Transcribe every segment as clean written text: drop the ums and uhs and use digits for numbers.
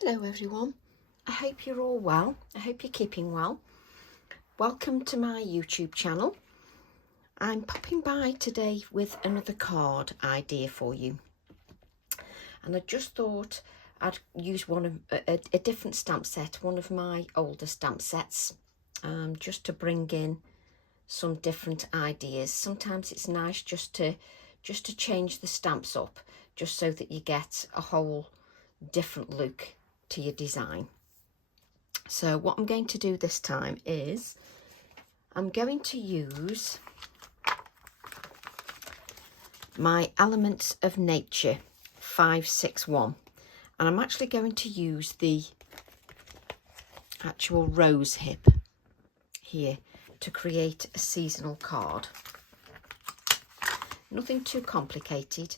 Hello everyone, I hope you're all well. I hope you're keeping well. Welcome to my YouTube channel. I'm popping by today with another card idea for you, and I just thought I'd use one of a different stamp set, one of my older stamp sets, just to bring in some different ideas. Sometimes it's nice just to change the stamps up, just so that you get a whole different look to your design. So what I'm going to do this time is I'm going to use my Elements of Nature 561, and I'm actually going to use the actual rose hip here to create a seasonal card. Nothing too complicated,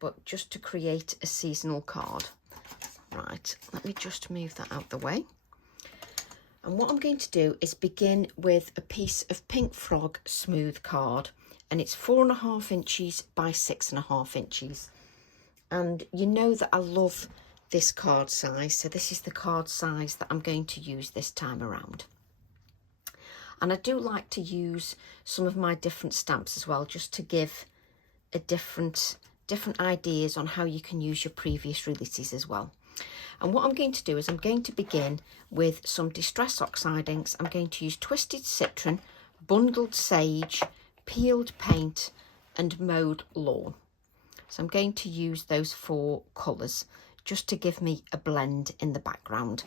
but just to create a seasonal card. Right, let me just move that out the way. And what I'm going to do is begin with a piece of Pink Frog smooth card, and it's 4.5 inches by 6.5 inches. And you know that I love this card size, so this is the card size that I'm going to use this time around. And I do like to use some of my different stamps as well, just to give a different ideas on how you can use your previous releases as well. And what I'm going to do is I'm going to begin with some Distress Oxide inks. I'm going to use Twisted Citron, Bundled Sage, Peeled Paint and Mowed Lawn. So I'm going to use those 4 colours just to give me a blend in the background.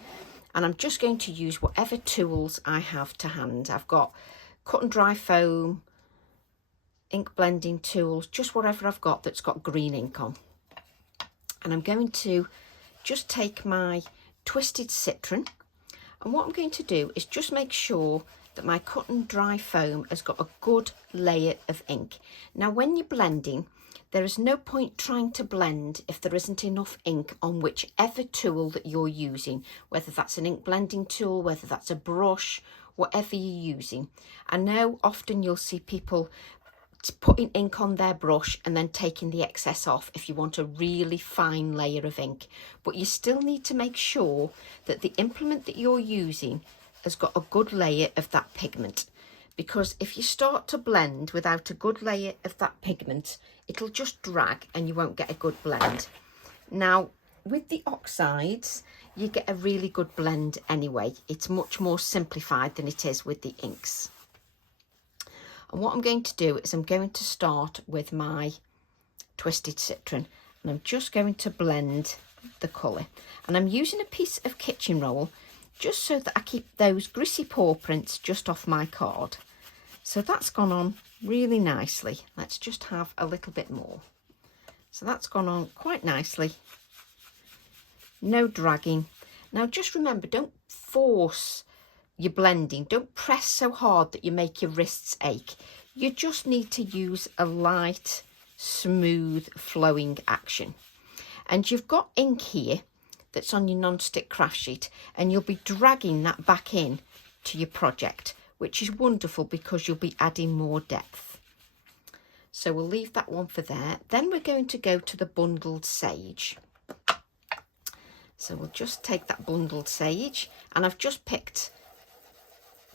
And I'm just going to use whatever tools I have to hand. I've got cut and dry foam, ink blending tools, just whatever I've got that's got green ink on. And I'm going to just take my Twisted Citron, and what I'm going to do is just make sure that my cut and dry foam has got a good layer of ink. Now when you're blending, there is no point trying to blend if there isn't enough ink on whichever tool that you're using, whether that's an ink blending tool, whether that's a brush, whatever you're using. I know often you'll see people putting ink on their brush and then taking the excess off if you want a really fine layer of ink, but you still need to make sure that the implement that you're using has got a good layer of that pigment, because if you start to blend without a good layer of that pigment, it'll just drag and you won't get a good blend. Now with the oxides you get a really good blend anyway. It's much more simplified than it is with the inks. And what I'm going to do is I'm going to start with my Twisted Citron, and I'm just going to blend the colour. And I'm using a piece of kitchen roll just so that I keep those greasy paw prints just off my card. So that's gone on really nicely. Let's just have a little bit more. So that's gone on quite nicely. No dragging. Now just remember, don't force your blending. Don't press so hard that you make your wrists ache. You just need to use a light, smooth, flowing action. And you've got ink here that's on your non-stick craft sheet, and you'll be dragging that back in to your project, which is wonderful because you'll be adding more depth. So we'll leave that one for there. Then we're going to go to the Bundled Sage. So we'll just take that Bundled Sage, and I've just picked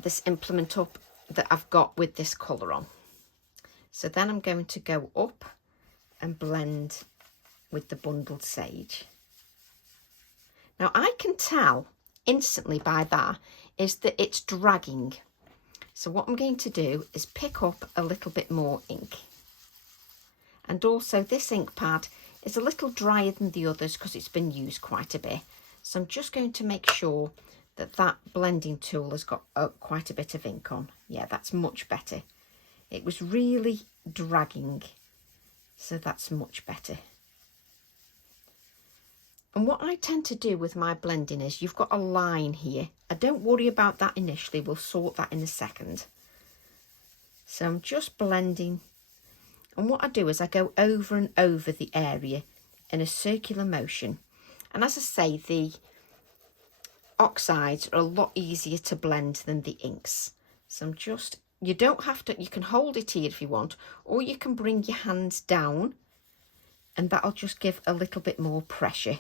this implement up that I've got with this colour on. So then I'm going to go up and blend with the Bundled Sage. Now I can tell instantly by that is that it's dragging. So what I'm going to do is pick up a little bit more ink. And also this ink pad is a little drier than the others because it's been used quite a bit. So I'm just going to make sure that that blending tool has got quite a bit of ink on. Yeah, that's much better. It was really dragging, so that's much better. And what I tend to do with my blending is, you've got a line here. I don't worry about that initially, we'll sort that in a second. So I'm just blending, and what I do is I go over and over the area in a circular motion. And as I say, the oxides are a lot easier to blend than the inks. So I'm just, you don't have to, you can hold it here if you want, or you can bring your hands down, and that'll just give a little bit more pressure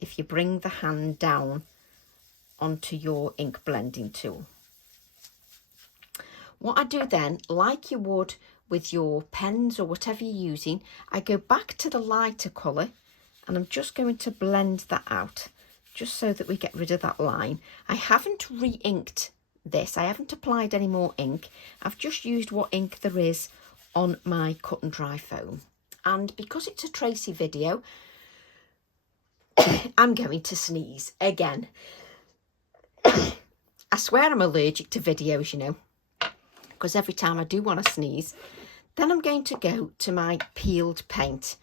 if you bring the hand down onto your ink blending tool. What I do then, like you would with your pens or whatever you're using, I go back to the lighter colour and I'm just going to blend that out, just so that we get rid of that line. I haven't re-inked this, I haven't applied any more ink. I've just used what ink there is on my cut and dry foam. And because it's a Tracy video, I'm going to sneeze again. I swear I'm allergic to videos, you know, because every time I do want to sneeze. Then I'm going to go to my peeled paint,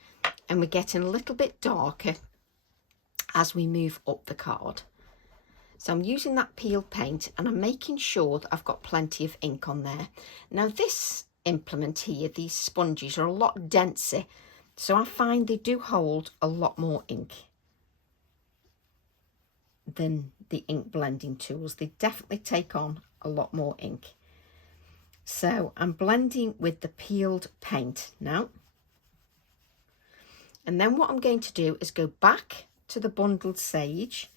and we're getting a little bit darker as we move up the card. So I'm using that peeled paint and I'm making sure that I've got plenty of ink on there. Now this implement here, these sponges are a lot denser, so I find they do hold a lot more ink than the ink blending tools. They definitely take on a lot more ink. So I'm blending with the peeled paint now. And then what I'm going to do is go back to the bundled sage,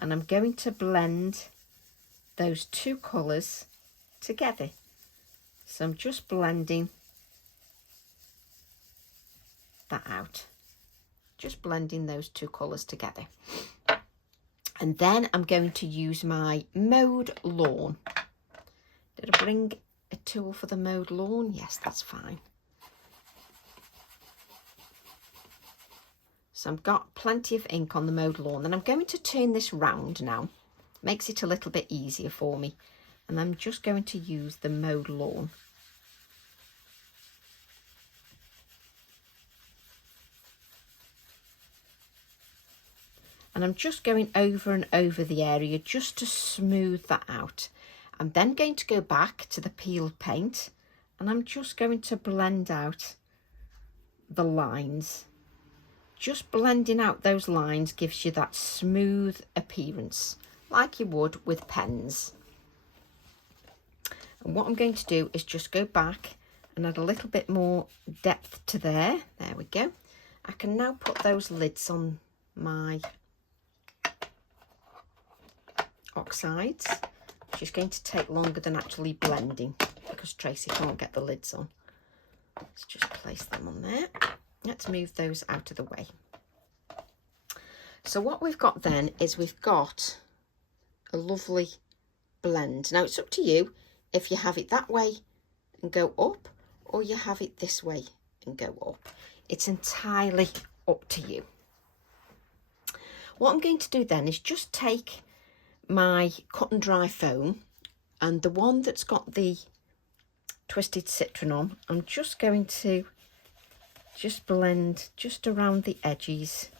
and I'm going to blend those two colours together. So I'm just blending that out. Just blending those two colours together. And then I'm going to use my Mode Lawn. Did I bring a tool for the Mode Lawn? Yes, that's fine. So I've got plenty of ink on the Mode Lawn, and I'm going to turn this round now. Makes it a little bit easier for me. And I'm just going to use the Mode Lawn. And I'm just going over and over the area just to smooth that out. I'm then going to go back to the peeled paint, and I'm just going to blend out the lines. Just blending out those lines gives you that smooth appearance, like you would with pens. And what I'm going to do is just go back and add a little bit more depth to there. There we go. I can now put those lids on my oxides, which is going to take longer than actually blending because Tracy can't get the lids on. Let's just place them on there. Let's move those out of the way. So what we've got then is we've got a lovely blend. Now it's up to you if you have it that way and go up, or you have it this way and go up. It's entirely up to you. What I'm going to do then is just take my cut and dry foam, and the one that's got the twisted citron on, I'm just going to just blend just around the edges,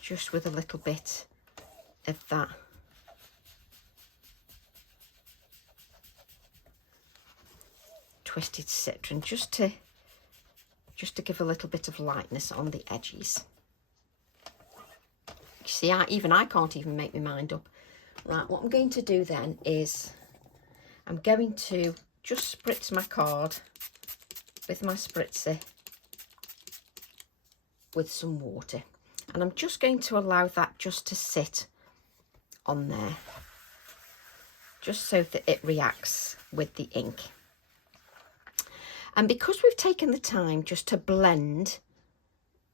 just with a little bit of that twisted citron, just to give a little bit of lightness on the edges. You see, even I can't even make my mind up. Right, what I'm going to do then is I'm going to just spritz my card with my spritzer with some water, and I'm just going to allow that just to sit on there, just so that it reacts with the ink. And because we've taken the time just to blend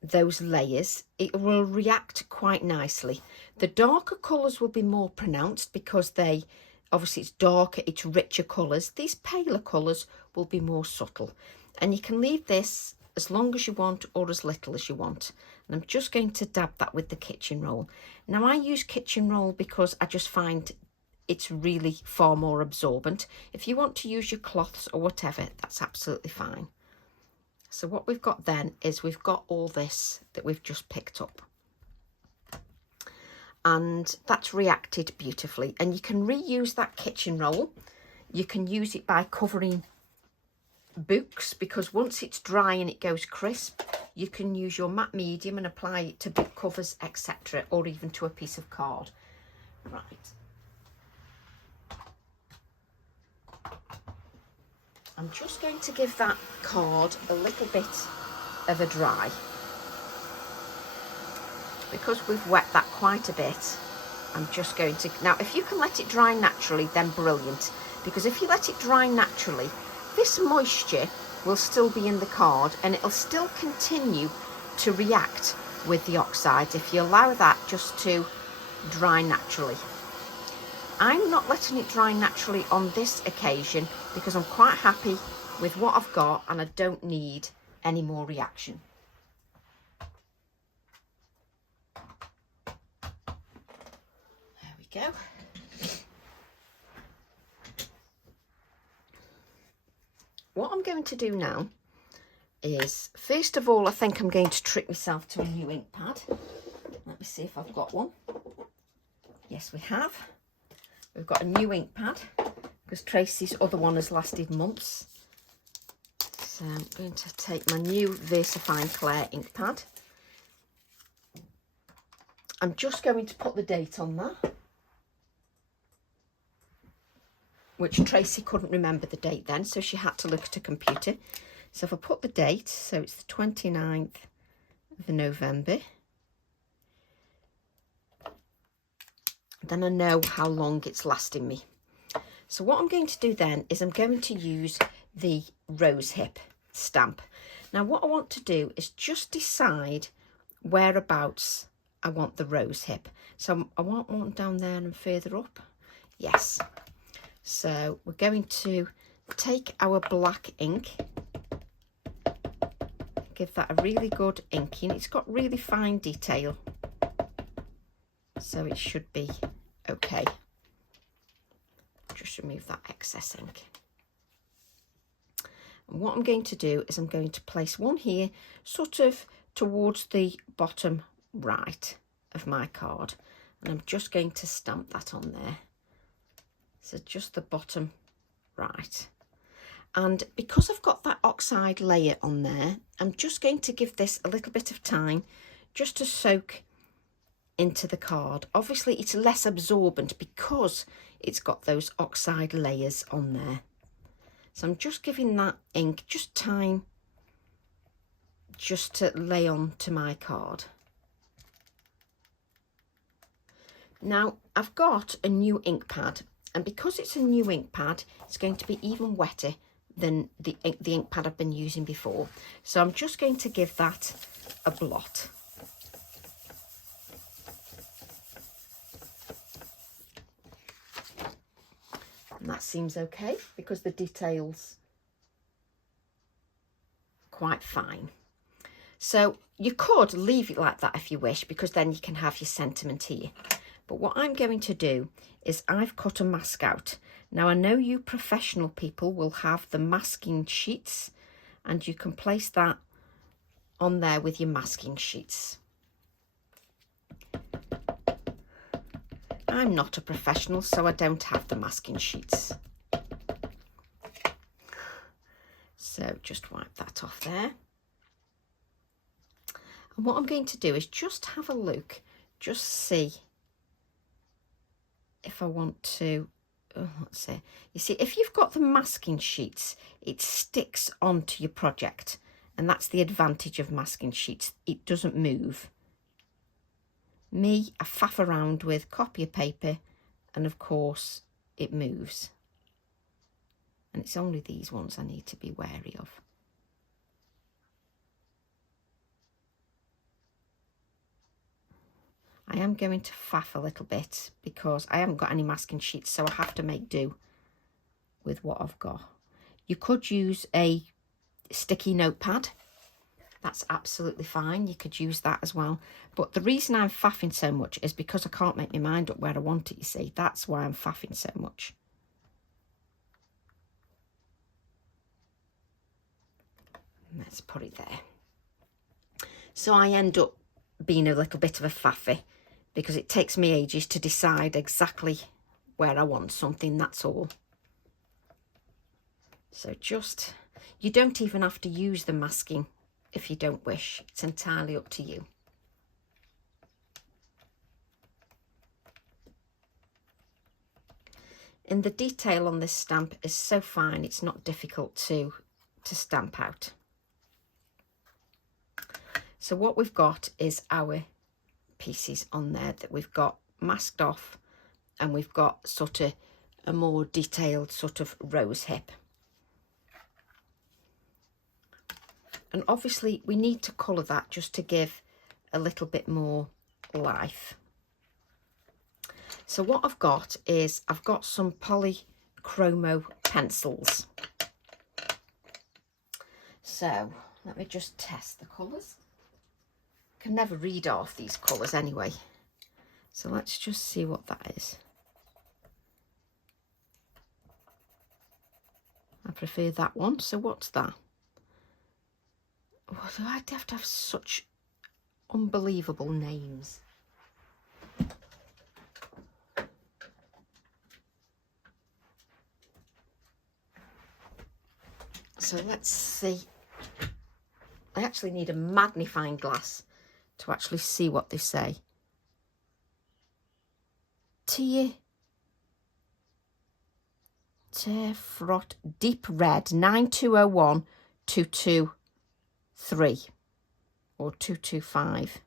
those layers, it will react quite nicely. The darker colours will be more pronounced because they, obviously it's darker, it's richer colours. These paler colours will be more subtle. And you can leave this as long as you want or as little as you want. And I'm just going to dab that with the kitchen roll. Now I use kitchen roll because I just find it's really far more absorbent. If you want to use your cloths or whatever, that's absolutely fine. So what we've got then is we've got all this that we've just picked up. And that's reacted beautifully. And you can reuse that kitchen roll. You can use it by covering books, because once it's dry and it goes crisp, you can use your matte medium and apply it to book covers, etc., or even to a piece of card. Right. I'm just going to give that card a little bit of a dry. because we've wet that quite a bit, I'm just going to, now if you can let it dry naturally, then brilliant, because if you let it dry naturally, this moisture will still be in the card and it'll still continue to react with the oxide if you allow that just to dry naturally. I'm not letting it dry naturally on this occasion because I'm quite happy with what I've got and I don't need any more reaction. There we go. What I'm going to do now is, first of all, I think I'm going to treat myself to a new ink pad. Let me see if I've got one. Yes, we have. We've got a new ink pad because Tracy's other one has lasted months. So I'm going to take my new VersaFine Clair ink pad. I'm just going to put the date on that, which Tracy couldn't remember the date then, so she had to look at a computer. So if I put the date, so it's the 29th of November, then I know how long it's lasting me. So what I'm going to do then is I'm going to use the rose hip stamp. Now what I want to do is just decide whereabouts I want the rose hip. So I want one down there and further up. Yes. So we're going to take our black ink, give that a really good inking. It's got really fine detail, so it should be okay. Just remove that excess ink. And what I'm going to do is I'm going to place one here, sort of towards the bottom right of my card, and I'm just going to stamp that on there. So just the bottom right. And because I've got that oxide layer on there, I'm just going to give this a little bit of time just to soak into the card. Obviously it's less absorbent because it's got those oxide layers on there. So I'm just giving that ink just time just to lay on to my card. Now I've got a new ink pad, and because it's a new ink pad, it's going to be even wetter than the ink pad I've been using before. So I'm just going to give that a blot. And that seems okay because the detail's quite fine. So you could leave it like that if you wish, because then you can have your sentiment here. But what I'm going to do is I've cut a mask out. Now I know you professional people will have the masking sheets, and you can place that on there with your masking sheets. I'm not a professional, so I don't have the masking sheets. So just wipe that off there. And what I'm going to do is just have a look, just see if I want to, let's see. You see, if you've got the masking sheets, it sticks onto your project. And that's the advantage of masking sheets. It doesn't move. Me, I faff around with copy of paper, and of course it moves. And it's only these ones I need to be wary of. I am going to faff a little bit because I haven't got any masking sheets, so I have to make do with what I've got. You could use a sticky notepad. That's absolutely fine. You could use that as well. But the reason I'm faffing so much is because I can't make my mind up where I want it, you see. That's why I'm faffing so much. Let's put it there. So I end up being a little bit of a faffy because it takes me ages to decide exactly where I want something, that's all. So just, you don't even have to use the masking if you don't wish. It's entirely up to you. And the detail on this stamp is so fine, it's not difficult to stamp out. So what we've got is our pieces on there that we've got masked off, and we've got sort of a more detailed sort of rose hip. And obviously we need to colour that just to give a little bit more life. So what I've got is I've got some polychromo pencils. So let me just test the colours. I can never read off these colours anyway. So let's just see what that is. I prefer that one. So what's that? Oh, do I have to have such unbelievable names? So let's see. I actually need a magnifying glass to actually see what they say. Frot Deep Red 9201 223 or 225.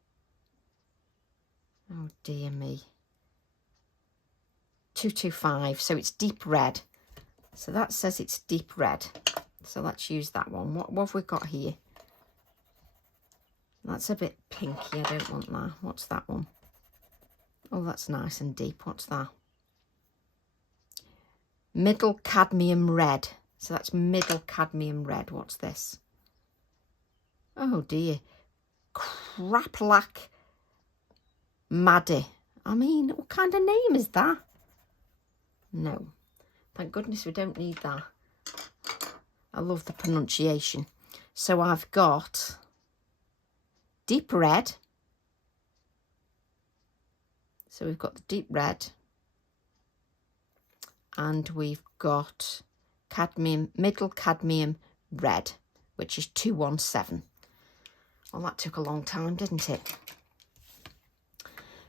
Oh dear me. 225. So it's deep red. So that says it's deep red. So let's use that one. What have we got here? That's a bit pinky. I don't want that. What's that one? Oh, that's nice and deep. What's that? Middle cadmium red. So that's middle cadmium red. What's this? Oh dear. Craplac Maddie. I mean, what kind of name is that? No. Thank goodness we don't need that. I love the pronunciation. So I've got deep red. So we've got the deep red. And we've got cadmium, middle cadmium red, which is 217. Well, that took a long time, didn't it?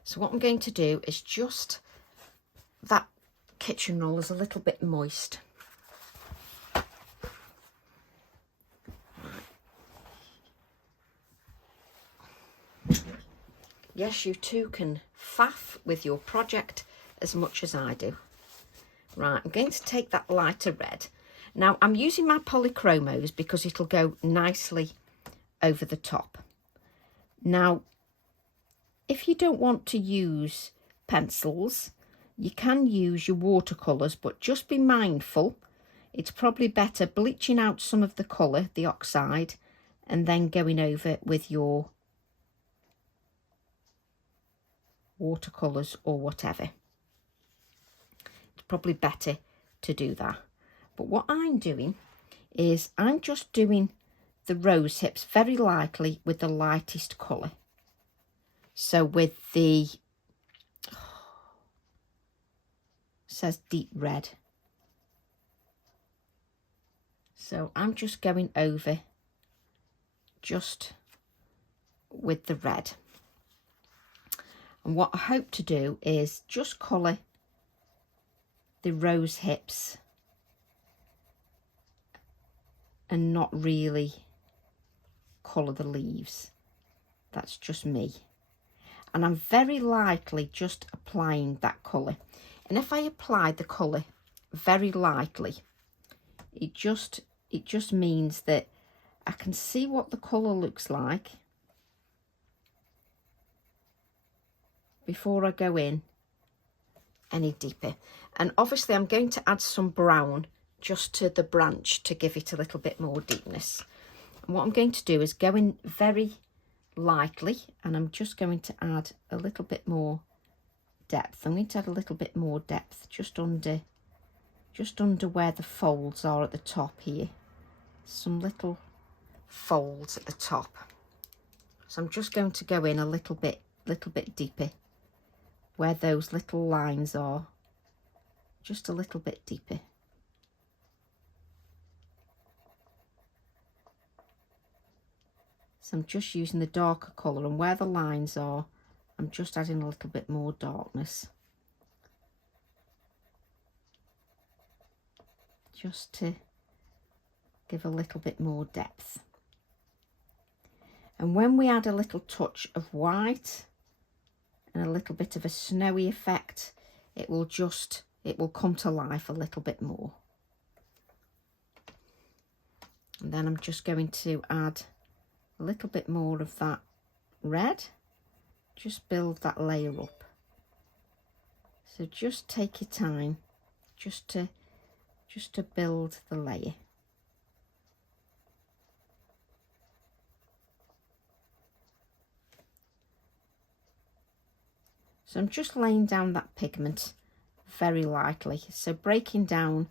So what I'm going to do is just, that kitchen roll is a little bit moist. Yes, you too can faff with your project as much as I do. Right, I'm going to take that lighter red. Now, I'm using my polychromos because it'll go nicely over the top. Now, if you don't want to use pencils, you can use your watercolours, but just be mindful. It's probably better bleaching out some of the colour, the oxide, and then going over with your watercolours or whatever. It's probably better to do that. But what I'm doing is I'm just doing the rose hips very lightly with the lightest colour. So with the, says deep red. So I'm just going over just with the red. And what I hope to do is just colour the rose hips and not really colour the leaves. That's just me. And I'm very lightly just applying that colour. And if I apply the colour very lightly, it just means that I can see what the colour looks like before I go in any deeper. And obviously I'm going to add some brown just to the branch to give it a little bit more deepness. And what I'm going to do is go in very lightly, and I'm just going to add a little bit more depth. I'm going to add a little bit more depth just under where the folds are at the top here. Some little folds at the top. So I'm just going to go in a little bit deeper where those little lines are, just a little bit deeper. So I'm just using the darker colour, and where the lines are, I'm just adding a little bit more darkness. Just to give a little bit more depth. And when we add a little touch of white, and a little bit of a snowy effect, it will come to life a little bit more. And then I'm just going to add a little bit more of that red, just build that layer up. So just take your time just to build the layer. So I'm just laying down that pigment very lightly, so breaking down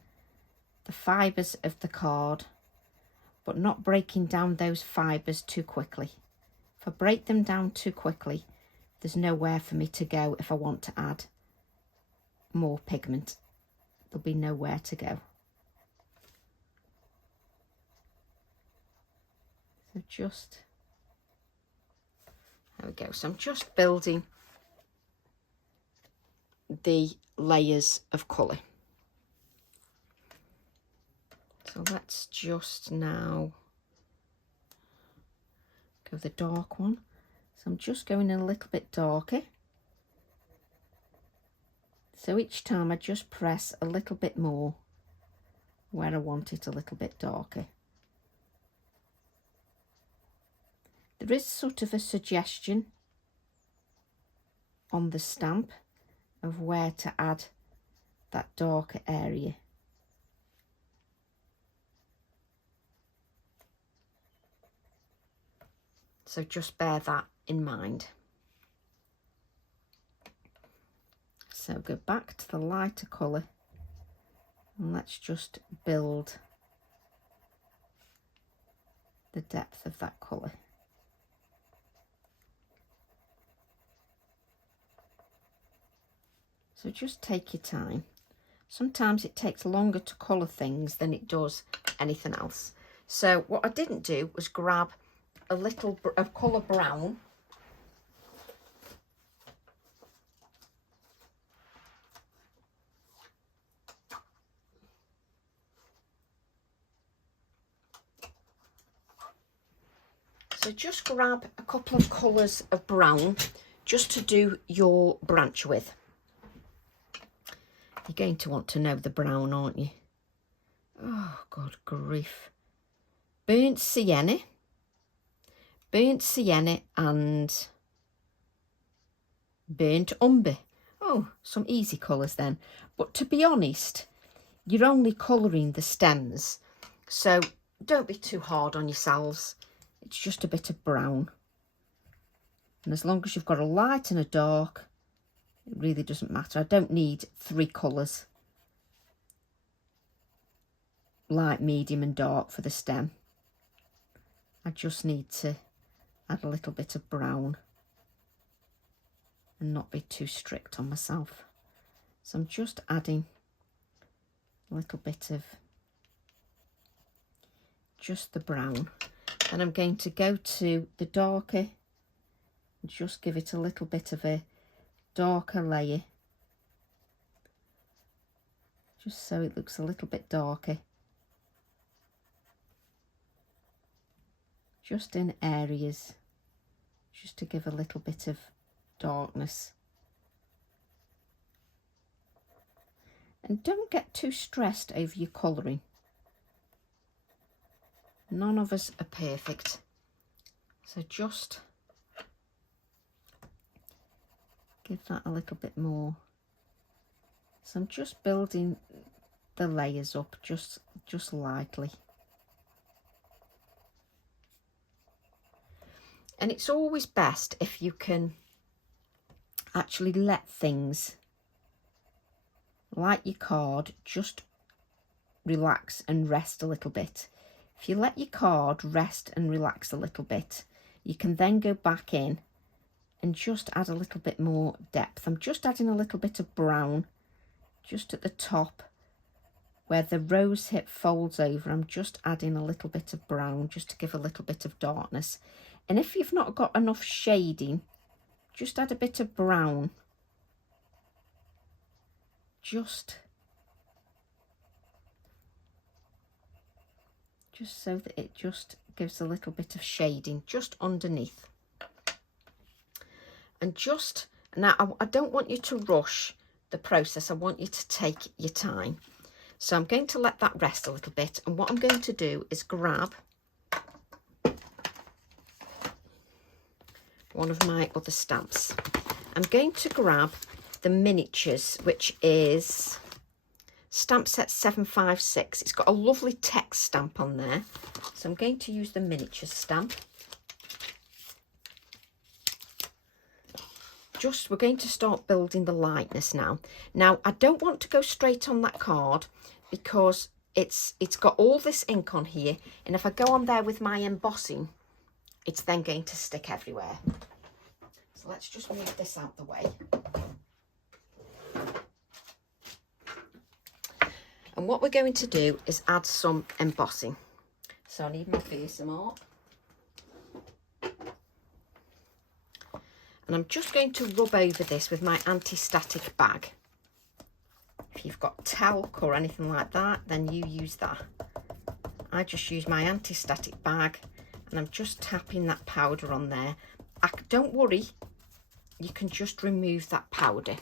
the fibres of the card, but not breaking down those fibres too quickly. If I break them down too quickly, there's nowhere for me to go if I want to add more pigment. There'll be nowhere to go. So just, there we go. So I'm just building the layers of colour. So let's just now go the dark one. So I'm just going a little bit darker. So each time I just press a little bit more where I want it a little bit darker. There is sort of a suggestion on the stamp of where to add that darker area. So just bear that in mind. So go back to the lighter colour and let's just build the depth of that colour. So just take your time. Sometimes it takes longer to colour things than it does anything else. So what I didn't do was grab a little of colour brown . So just grab a couple of colours of brown just to do your branch with. You're going to want to know the brown, aren't you? Oh, good grief. Burnt sienna and burnt umber. Oh, some easy colours then. But to be honest, you're only colouring the stems, so don't be too hard on yourselves. It's just a bit of brown. And as long as you've got a light and a dark, it really doesn't matter. I don't need 3 colours, light, medium and dark for the stem. I just need to add a little bit of brown and not be too strict on myself. So I'm just adding a little bit of just the brown. And I'm going to go to the darker and just give it a little bit of a darker layer, just so it looks a little bit darker, just in areas, just to give a little bit of darkness. And don't get too stressed over your colouring. None of us are perfect, so just give that a little bit more. So I'm just building the layers up just lightly. And it's always best if you can actually let things, like your card, just relax and rest a little bit. If you let your card rest and relax a little bit, you can then go back in and just add a little bit more depth. I'm just adding a little bit of brown just at the top where the rose hip folds over. I'm just adding a little bit of brown just to give a little bit of darkness. And if you've not got enough shading, just add a bit of brown, just so that it just gives a little bit of shading just underneath. And just Now, I don't want you to rush the process. I want you to take your time. So I'm going to let that rest a little bit. And what I'm going to do is grab one of my other stamps. I'm going to grab the miniatures, which is stamp set 756. It's got a lovely text stamp on there. So I'm going to use the miniatures stamp. We're going to start building the lightness now. Now, I don't want to go straight on that card because it's got all this ink on here, and if I go on there with my embossing, it's then going to stick everywhere. So let's just move this out the way. And what we're going to do is add some embossing. So I need my Versamark. And I'm just going to rub over this with my anti-static bag. If you've got talc or anything like that, then you use that. I just use my anti-static bag and I'm just tapping that powder on there. Don't worry, you can just remove that powder.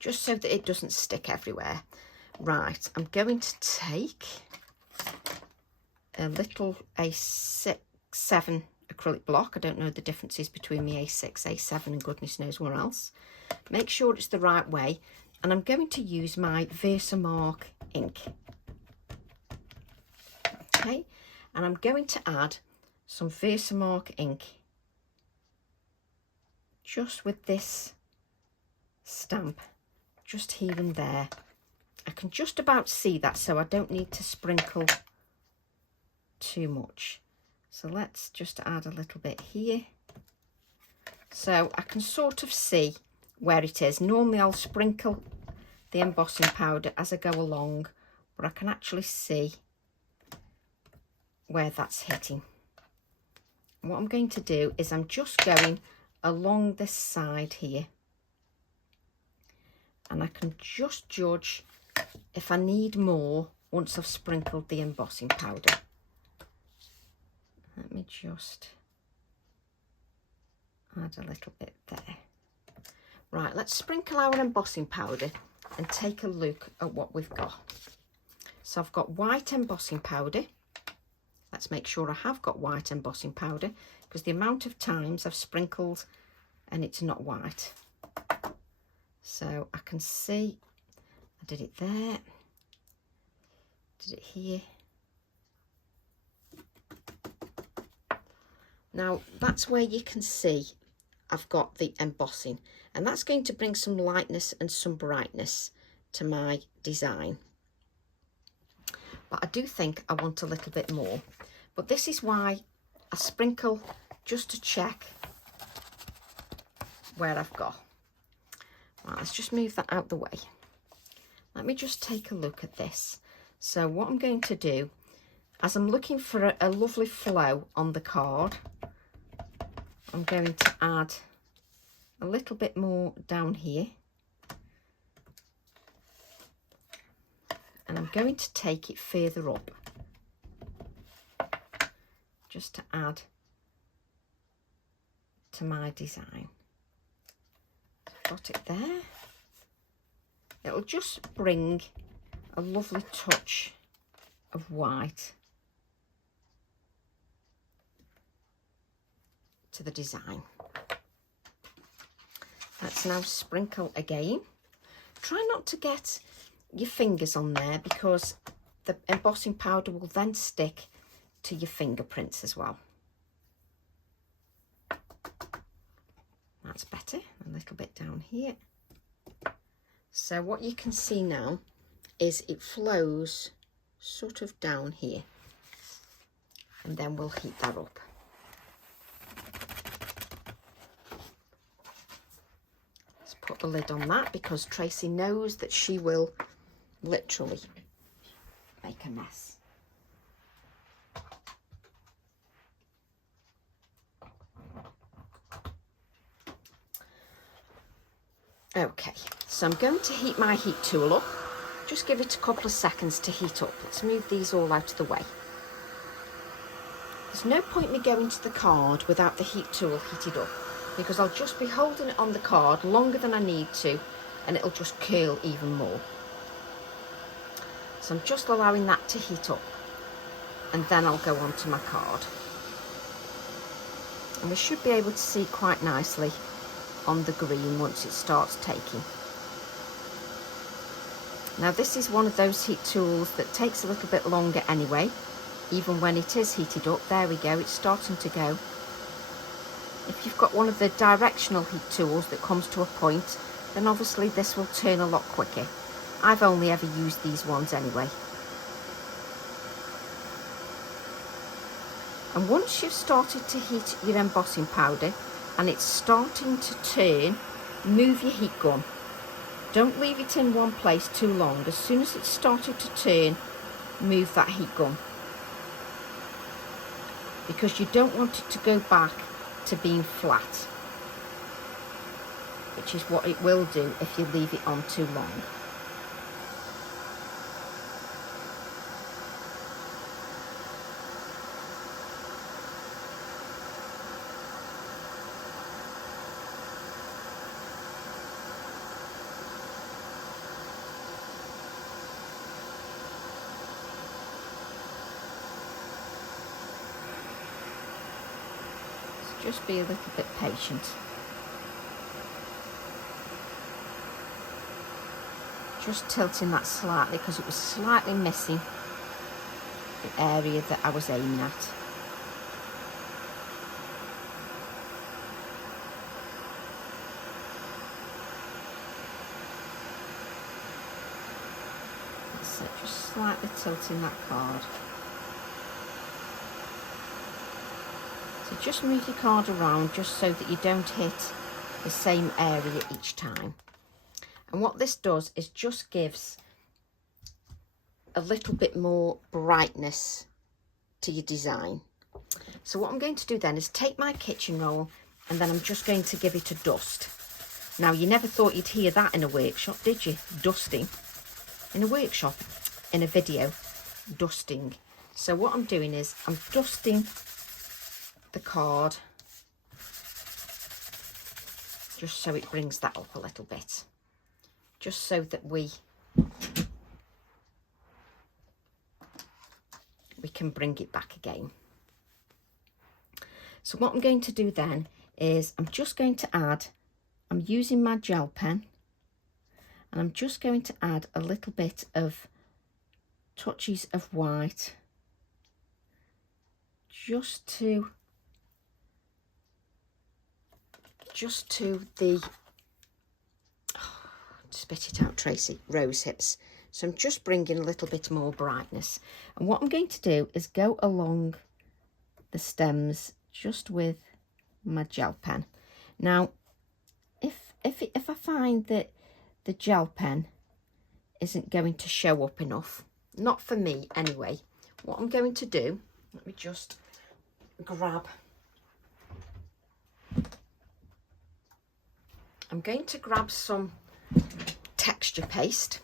Just so that it doesn't stick everywhere. Right, I'm going to take a little A7 acrylic block. I don't know the differences between the A6, A7 and goodness knows where else. Make sure it's the right way. And I'm going to use my Versamark ink. Okay, and I'm going to add some Versamark ink just with this stamp, just here and there. I can just about see that, so I don't need to sprinkle too much. So let's just add a little bit here. So I can sort of see where it is. Normally I'll sprinkle the embossing powder as I go along, but I can actually see where that's hitting. And what I'm going to do is I'm just going along this side here. And I can just judge if I need more once I've sprinkled the embossing powder. Let me just add a little bit there. Right, let's sprinkle our embossing powder and take a look at what we've got. So I've got white embossing powder. Let's make sure I have got white embossing powder, because the amount of times I've sprinkled and it's not white. So I can see I did it there, did it here. Now that's where you can see I've got the embossing, and that's going to bring some lightness and some brightness to my design. But I do think I want a little bit more. But this is why I sprinkle just to check where I've got. Right, let's just move that out the way. Let me just take a look at this. So what I'm going to do, as I'm looking for a lovely flow on the card, I'm going to add a little bit more down here. And I'm going to take it further up, just to add to my design. Got it there. It'll just bring a lovely touch of white to the design. Let's now sprinkle again. Try not to get your fingers on there, because the embossing powder will then stick to your fingerprints as well. That's better. A little bit down here. So what you can see now is it flows sort of down here, and then we'll heat that up. Let's put the lid on that, because Tracy knows that she will literally make a mess. Okay, so I'm going to heat my heat tool up. Just give it a couple of seconds to heat up. Let's move these all out of the way. There's no point me going to the card without the heat tool heated up, because I'll just be holding it on the card longer than I need to, and it'll just curl even more. So I'm just allowing that to heat up, and then I'll go on to my card. And we should be able to see quite nicely on the green once it starts taking. Now this is one of those heat tools that takes a little bit longer anyway, even when it is heated up. There we go, it's starting to go. If you've got one of the directional heat tools that comes to a point, then obviously this will turn a lot quicker. I've only ever used these ones anyway. And once you've started to heat your embossing powder and it's starting to turn, move your heat gun. Don't leave it in one place too long. As soon as it's started to turn, move that heat gun, because you don't want it to go back to being flat, which is what it will do if you leave it on too long. Just be a little bit patient. Just tilting that slightly because it was slightly missing the area that I was aiming at. That's it, just slightly tilting that card. So just move your card around just so that you don't hit the same area each time. And what this does is just gives a little bit more brightness to your design. So what I'm going to do then is take my kitchen roll, and then I'm just going to give it a dust. Now, you never thought you'd hear that in a workshop, did you? Dusting. In a workshop, in a video, dusting. So what I'm doing is I'm dusting the card just so it brings that up a little bit, just so that we can bring it back again. So what I'm going to do then is I'm just going to add, I'm using my gel pen, and I'm just going to add a little bit of touches of white just to the, spit it out Tracy, rose hips. So I'm just bringing a little bit more brightness. And what I'm going to do is go along the stems just with my gel pen. Now, if I find that the gel pen isn't going to show up enough, not for me anyway, what I'm going to do, let me just grab, I'm going to grab some texture paste,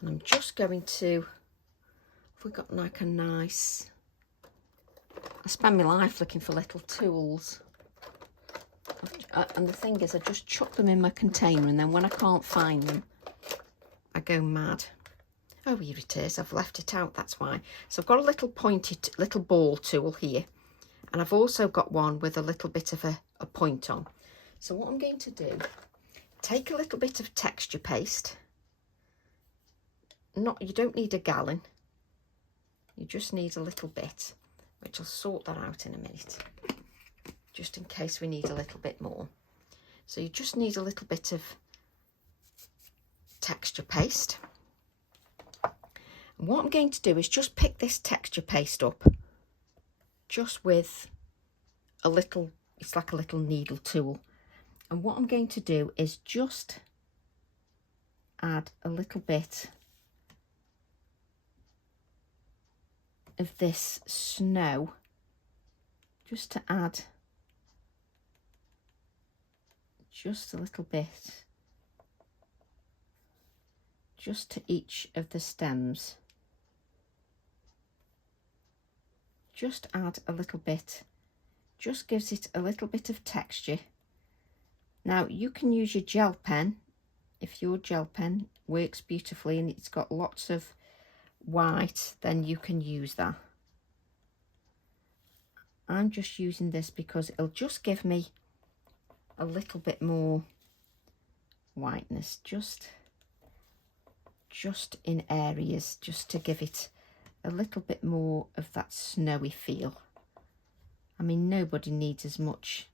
and I'm just going to, have we got like a nice, I spend my life looking for little tools, and the thing is I just chuck them in my container, and then when I can't find them I go mad. Oh, here it is, I've left it out, that's why. So I've got a little pointed little ball tool here, and I've also got one with a little bit of a point on. So what I'm going to do, take a little bit of texture paste. You don't need a gallon, you just need a little bit, which I'll sort that out in a minute, just in case we need a little bit more. So you just need a little bit of texture paste. And what I'm going to do is just pick this texture paste up just with a little, it's like a little needle tool. And what I'm going to do is just add a little bit of this snow, just to add just a little bit just to each of the stems, just add a little bit, just gives it a little bit of texture. Now you can use your gel pen, if your gel pen works beautifully and it's got lots of white, then you can use that. I'm just using this because it'll just give me a little bit more whiteness, just in areas, just to give it a little bit more of that snowy feel. I mean, nobody needs as much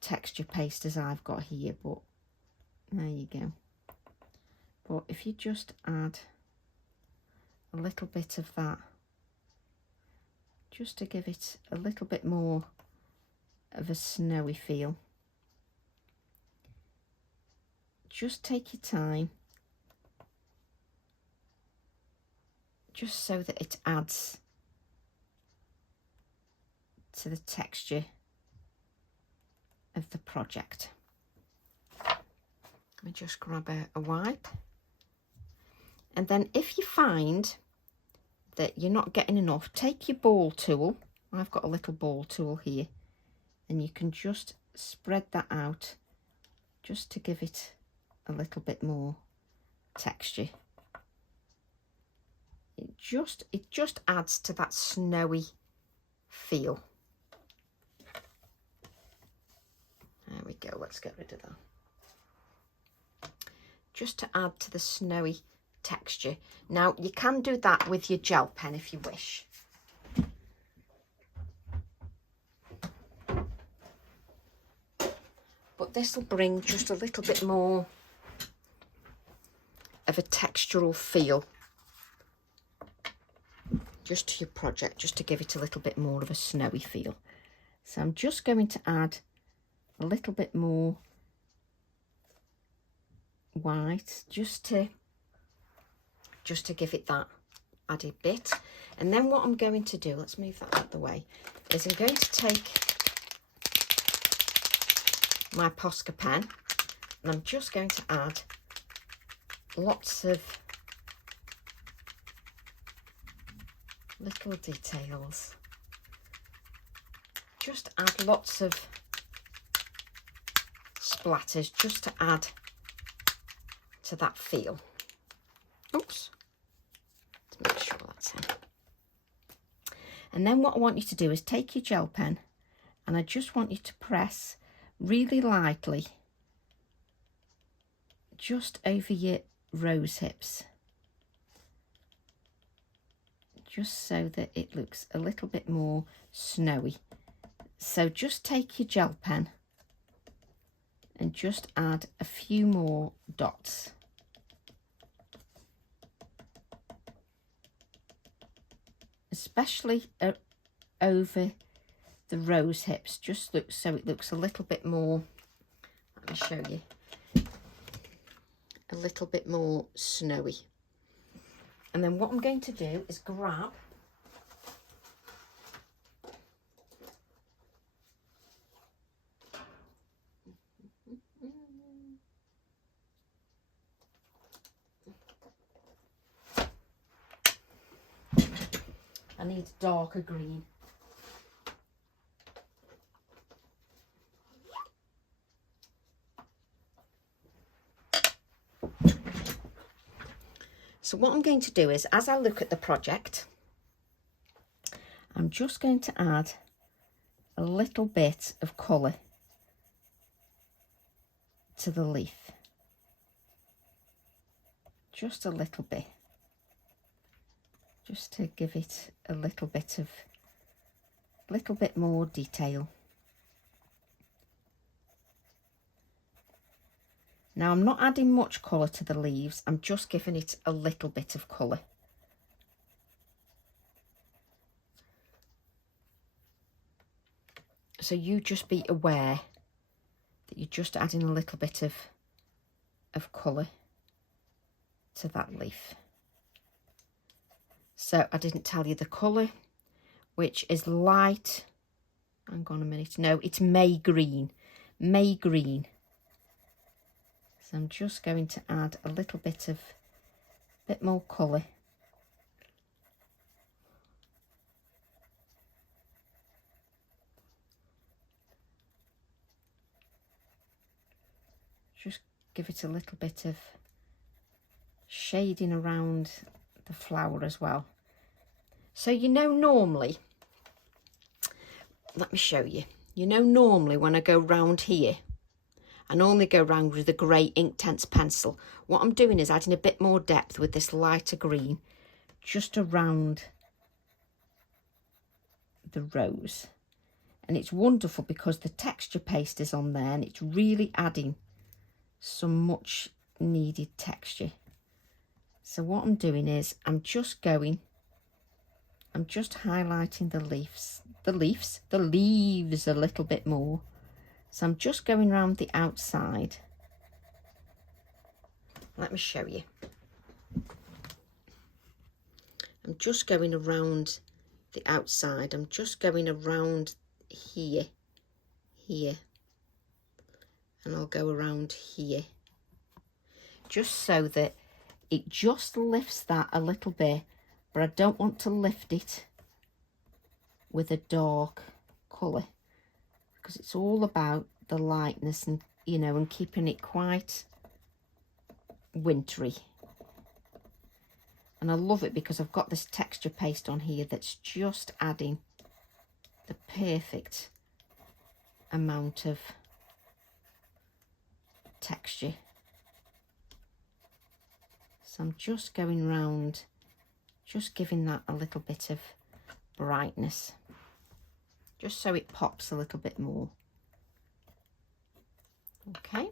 texture paste as I've got here, but there you go. But if you just add a little bit of that, just to give it a little bit more of a snowy feel. Just take your time, just so that it adds to the texture of the project. Let me just grab a wipe. And then if you find that you're not getting enough, take your ball tool. I've got a little ball tool here, and you can just spread that out just to give it a little bit more texture. It just adds to that snowy feel. There we go, let's get rid of that. Just to add to the snowy texture. Now you can do that with your gel pen if you wish. But this will bring just a little bit more of a textural feel just to your project, just to give it a little bit more of a snowy feel. So I'm just going to add a little bit more white, just to give it that added bit. And then what I'm going to do, let's move that out of the way, is I'm going to take my Posca pen and I'm just going to add lots of little details. Just add lots of splatters just to add to that feel. Oops, to make sure that's in. And then what I want you to do is take your gel pen and I just want you to press really lightly just over your rose hips, just so that it looks a little bit more snowy. So just take your gel pen and just add a few more dots. Especially over the rose hips, just so it looks a little bit more, let me show you, a little bit more snowy. And then what I'm going to do is grab I need darker green. So what I'm going to do is, as I look at the project, I'm just going to add a little bit of colour to the leaf. Just a little bit. Just to give it a little bit more detail. Now I'm not adding much colour to the leaves, I'm just giving it a little bit of colour. So you just be aware that you're just adding a little bit of colour to that leaf. So I didn't tell you the colour, which is light, hang on a minute, no, it's May green. So I'm just going to add a little bit more colour Just give it a little bit of shading around the flower as well. So you know, normally, let me show you. You know, normally when I go round here, I normally go round with a grey Inktense pencil. What I'm doing is adding a bit more depth with this lighter green, just around the rose. And it's wonderful because the texture paste is on there and it's really adding some much needed texture. So what I'm doing is I'm just highlighting the leaves a little bit more. So I'm just going around the outside. Let me show you. I'm just going around the outside. I'm just going around here, and I'll go around here, just so that it just lifts that a little bit, but I don't want to lift it with a dark colour, because it's all about the lightness and, you know, and keeping it quite wintry. And I love it because I've got this texture paste on here that's just adding the perfect amount of texture. So I'm just going round, just giving that a little bit of brightness, just so it pops a little bit more. Okay,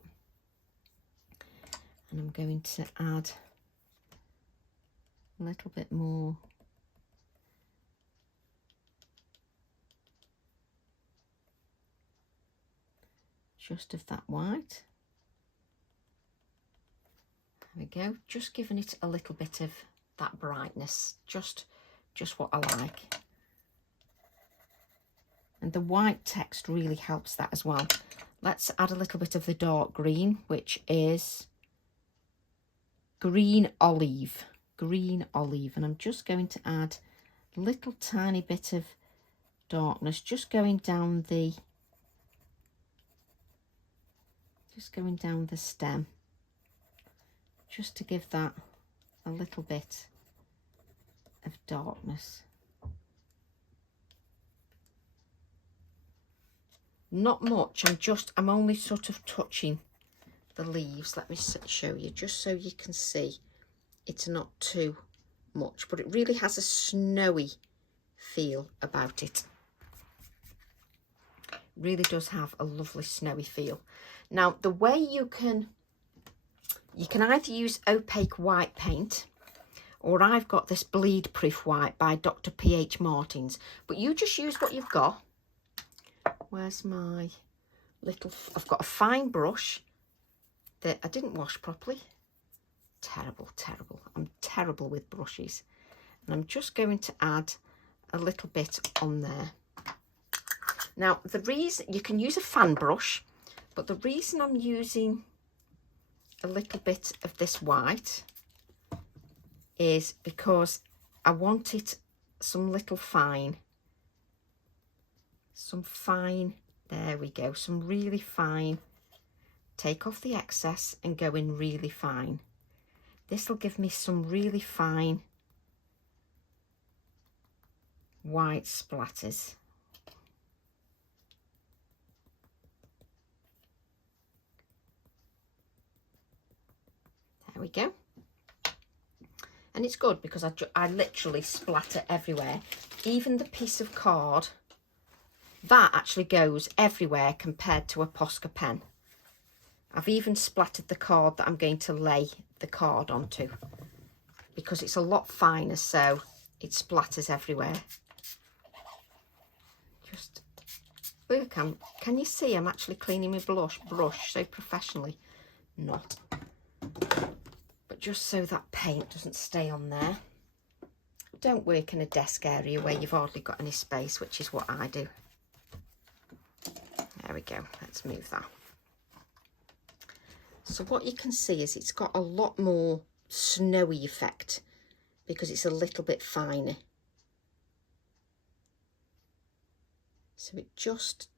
and I'm going to add a little bit more just of that white. There we go, just giving it a little bit of that brightness, just what I like. And the white text really helps that as well. Let's add a little bit of the dark green, which is green olive, and I'm just going to add a little tiny bit of darkness, just going down the stem, just to give that a little bit of darkness. Not much, I'm only sort of touching the leaves. Let me show you, just so you can see it's not too much, but it really has a snowy feel about it. It really does have a lovely snowy feel. Now, the way you can either use opaque white paint, or I've got this bleed proof white by Dr. P.H. Martins, but you just use what you've got. Where's my little, I've got a fine brush that I didn't wash properly. Terrible. I'm terrible with brushes. And I'm just going to add a little bit on there. Now, the reason, you can use a fan brush, but the reason I'm using a little bit of this white is because I wanted some fine, there we go, some really fine, take off the excess and go in really fine. This will give me some really fine white splatters. There we go. And it's good because I literally splatter everywhere. Even the piece of card, that actually goes everywhere compared to a Posca pen. I've even splattered the card that I'm going to lay the card onto, because it's a lot finer, so it splatters everywhere. Just look, can you see I'm actually cleaning my brush so professionally? Not. But just so that paint doesn't stay on there. Don't work in a desk area where you've hardly got any space, which is what I do. There we go, let's move that. So what you can see is it's got a lot more snowy effect because it's a little bit finer. So it just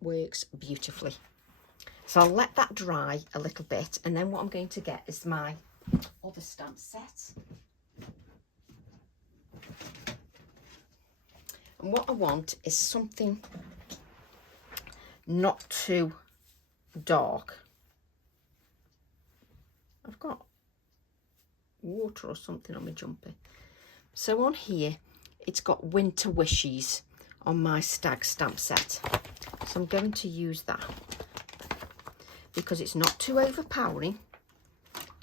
works beautifully. So I'll let that dry a little bit, and then what I'm going to get is my other stamp set. And what I want is something not too dark. I've got water or something on my jumper. So on here, it's got winter wishes on my stag stamp set. So I'm going to use that because it's not too overpowering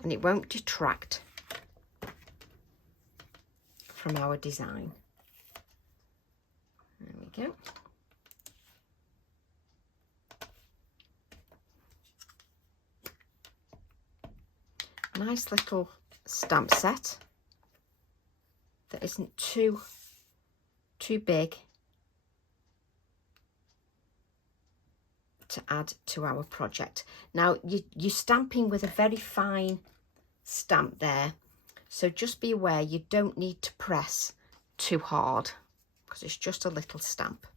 and it won't detract from our design. There we go. Nice little stamp set that isn't too big to add to our project. Now you're stamping with a very fine stamp there, so just be aware you don't need to press too hard because it's just a little stamp.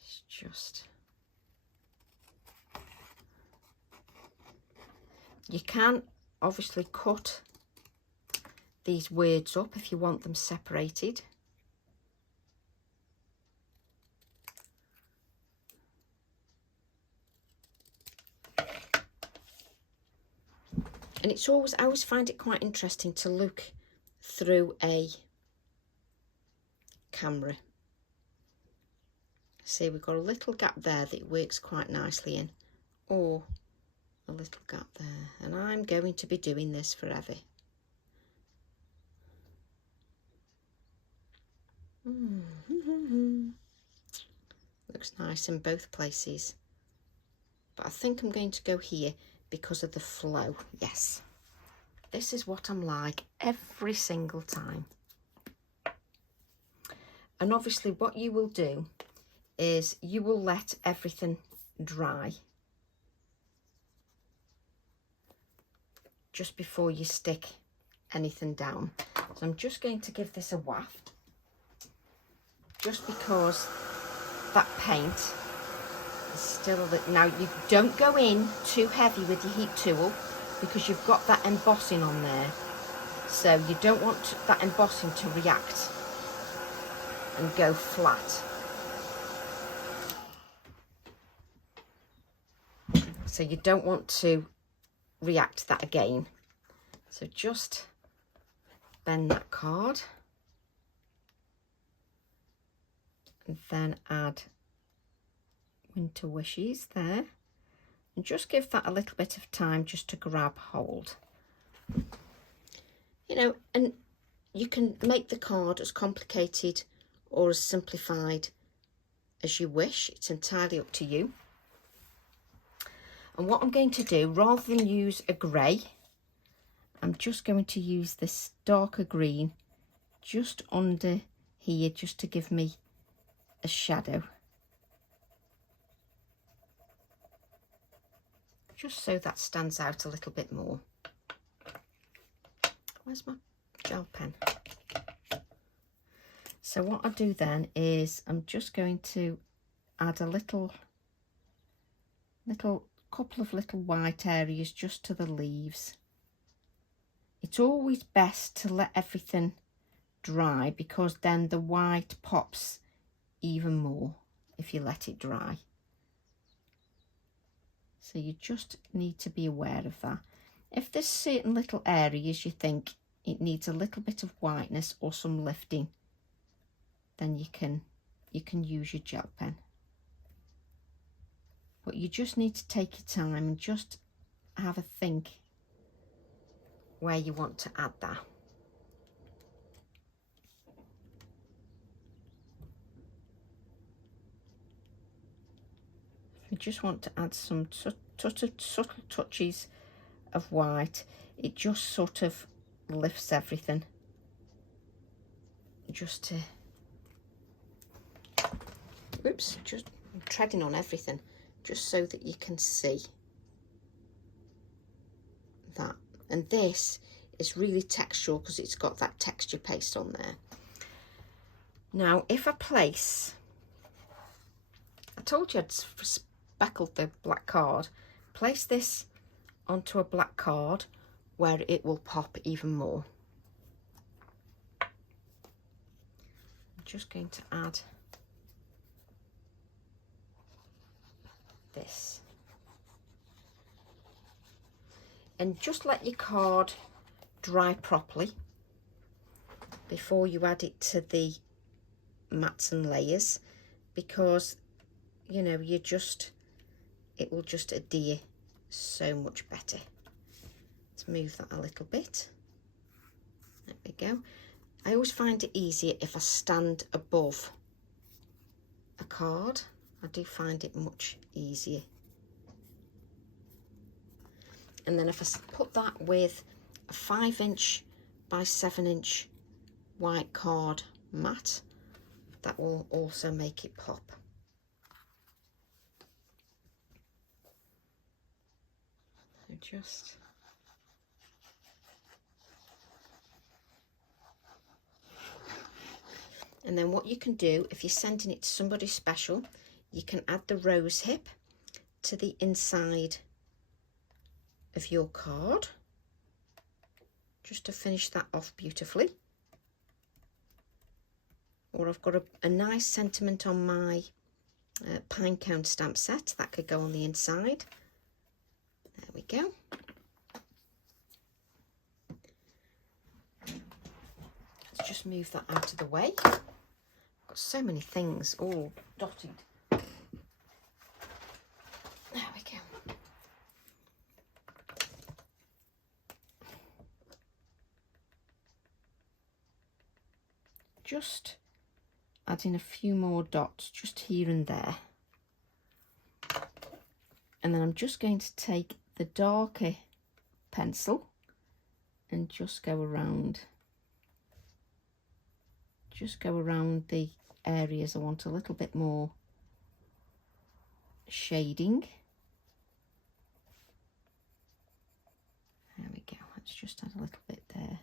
It's just, you can obviously cut these words up if you want them separated. And it's always, I always find it quite interesting to look through a camera. See, we've got a little gap there that works quite nicely in, or a little gap there, and I'm going to be doing this forever. Looks nice in both places, but I think I'm going to go here because of the flow. Yes, this is what I'm like every single time. And obviously what you will do is you will let everything dry just before you stick anything down. So I'm just going to give this a waft, just because that paint is still a little. Now you don't go in too heavy with your heat tool because you've got that embossing on there, so you don't want that embossing to react and go flat. So you don't want to react that again. So just bend that card and then add winter wishes there, and just give that a little bit of time just to grab hold. You know, and you can make the card as complicated or as simplified as you wish. It's entirely up to you. And what I'm going to do, rather than use a grey, I'm just going to use this darker green just under here, just to give me a shadow. Just so that stands out a little bit more. Where's my gel pen? So what I do then is I'm just going to add a little couple of little white areas just to the leaves. It's always best to let everything dry because then the white pops even more if you let it dry. So you just need to be aware of that. If there's certain little areas you think it needs a little bit of whiteness or some lifting, then you can use your gel pen. But you just need to take your time and just have a think where you want to add that. You just want to add some subtle touches of white. It just sort of lifts everything. Just to, oops, just treading on everything, just so that you can see that. And this is really textural because it's got that texture paste on there. Now, if I place I told you I'd speckled the black card. Place this onto a black card where it will pop even more. I'm just going to add this. And just let your card dry properly before you add it to the mats and layers, because you know it will just adhere so much better. Let's move that a little bit. There we go. I always find it easier if I stand above a card. I do find it much easier. And then if I put that with a 5" by 7" white card mat, that will also make it pop. So just and then what you can do, if you're sending it to somebody special, you can add the rose hip to the inside of your card, just to finish that off beautifully. Or I've got a nice sentiment on my pine cone stamp set that could go on the inside. There we go. Let's just move that out of the way. I've got so many things all dotted. There we go. Just adding a few more dots just here and there. And then I'm just going to take the darker pencil and just go around the areas I want a little bit more shading. There we go. Let's just add a little bit there.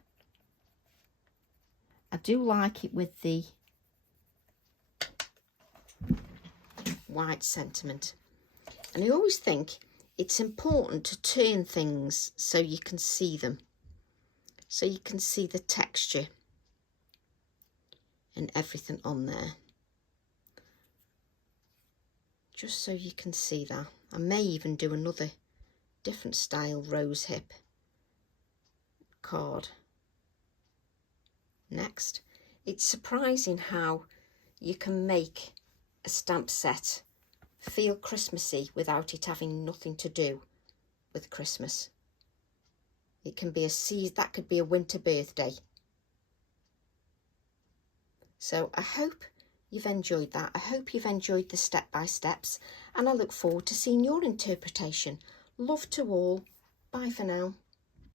I do like it with the white sentiment, and I always think it's important to turn things so you can see them, so you can see the texture and everything on there, just so you can see that. I may even do another different style rose hip card next. It's surprising how you can make a stamp set feel Christmassy without it having nothing to do with Christmas. It can be that could be a winter birthday. So I hope you've enjoyed that. I hope you've enjoyed the step-by-steps, and I look forward to seeing your interpretation. Love to all. Bye for now.